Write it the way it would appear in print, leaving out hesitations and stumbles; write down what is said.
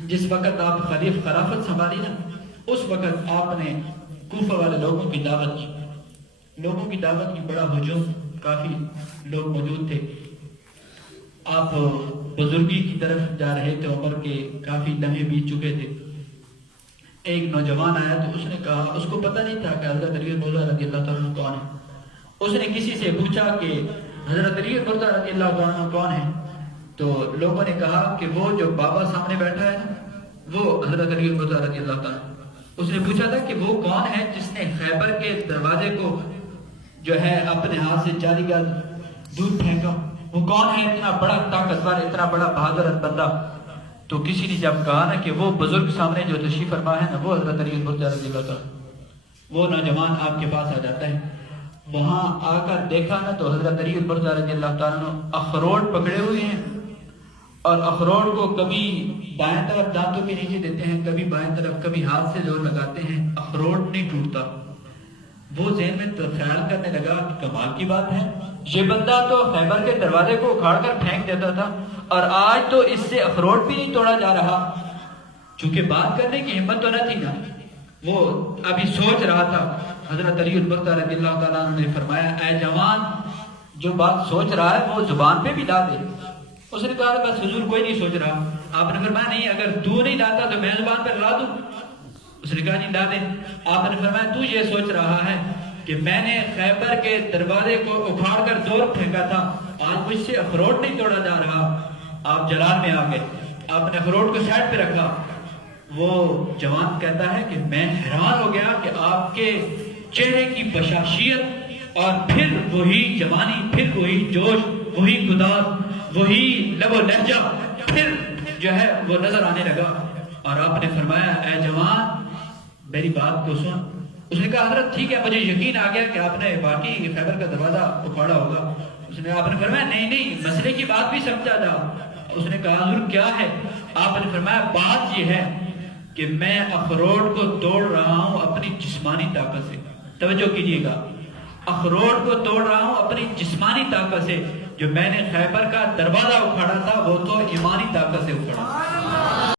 جس وقت آپ خلافت سنبھالی نا، اس وقت آپ نے کوفہ والے لوگوں کی دعوت کی، لوگوں کی دعوت کی، بڑا ہجوم، کافی لوگ موجود تھے۔ آپ بزرگی کی طرف جا رہے تھے، عمر کے کافی لمحے بیت چکے تھے۔ ایک نوجوان آیا تو اس نے کہا، اس کو پتہ نہیں تھا کہ حضرت علی مرزا رضی اللہ تعالیٰ عنہ کون ہے۔ اس نے کسی سے پوچھا کہ حضرت علی مرزا رضی اللہ تعالیٰ عنہ کون ہے، تو لوگوں نے کہا کہ وہ جو بابا سامنے بیٹھا ہے نا، وہ حضرت علی مرزا رضی اللہ تعالیٰ عنہ۔ اس نے پوچھا تھا کہ وہ کون ہے جس نے خیبر کے دروازے کو جو ہے اپنے ہاتھ سے 40 گز دور پھینکا، وہ کون ہے اتنا بڑا طاقتور، اتنا بڑا بہادر بندہ؟ تو کسی نے جب کہا نا کہ وہ بزرگ سامنے جو تشریف فرما ہے نا، وہ حضرت علی مرزا رضی اللہ تعالیٰ، وہ نوجوان آپ کے پاس آ جاتا ہے۔ وہاں آ کر دیکھا نا تو حضرت علی مرزا رضی اللہ تعالیٰ اخروٹ پکڑے ہوئے ہیں، اور اخروٹ کو کبھی دائیں طرف دانتوں کے نیچے دیتے ہیں، کبھی بائیں طرف، کبھی ہاتھ سے زور لگاتے ہیں، اخروٹ نہیں ٹوٹتا۔ وہ ذہن میں تو خیال کرنے لگا کہ کمال کی بات ہے، یہ بندہ تو خیبر کے دروازے کو اکھاڑ کر پھینک دیتا تھا، اور آج تو اس سے اخروٹ بھی نہیں توڑا جا رہا۔ چونکہ بات کرنے کی ہمت تو نہ تھی نا، وہ ابھی سوچ رہا تھا۔ حضرت علی مرزا رضی اللہ تعالیٰ عنہ نے فرمایا، اے جوان، جو بات سوچ رہا ہے وہ زبان پہ بھی لا دے۔ اس نے کہا بس حضور کوئی نہیں سوچ رہا۔ آپ نے فرمایا نہیں، اگر تو نہیں لاتا تو میں زبان پر لا دوں۔ اس نے کہا نہیں لا دے۔ آپ نے فرمایا تو یہ سوچ رہا ہے کہ میں نے خیبر کے دروازے کو اکھاڑ کر دور پھینکا تھا، آج مجھ سے اخروٹ نہیں توڑا جا رہا۔ آپ جلال میں آ گئے، آپ نے اخروٹ کو سائڈ پہ رکھا۔ وہ جوان کہتا ہے کہ میں حیران ہو گیا کہ آپ کے چہرے کی بشاشیت، اور پھر وہی جوانی، پھر وہی جوش، وہی قدرت، وہی لب و لہجہ پھر جو ہے وہ نظر آنے لگا۔ اور آپ نے فرمایا اے جوان میری بات کو سن۔ اس نے کہا حضرت ٹھیک ہے، مجھے یقین آ گیا کہ آپ نے واقعی خیبر کا دروازہ اکھاڑا ہوگا۔ آپ نے فرمایا نہیں نہیں، مسئلے کی بات بھی سمجھا تھا۔ اس نے کہا حضور کیا ہے؟ آپ نے فرمایا بات یہ ہے کہ میں اخروٹ کو توڑ رہا ہوں اپنی جسمانی طاقت سے۔ توجہ کیجیے گا، اخروٹ کو توڑ رہا ہوں اپنی جسمانی طاقت سے۔ جو میں نے خیبر کا دروازہ اکھاڑا تھا وہ تو ایمانی طاقت سے اکھاڑا۔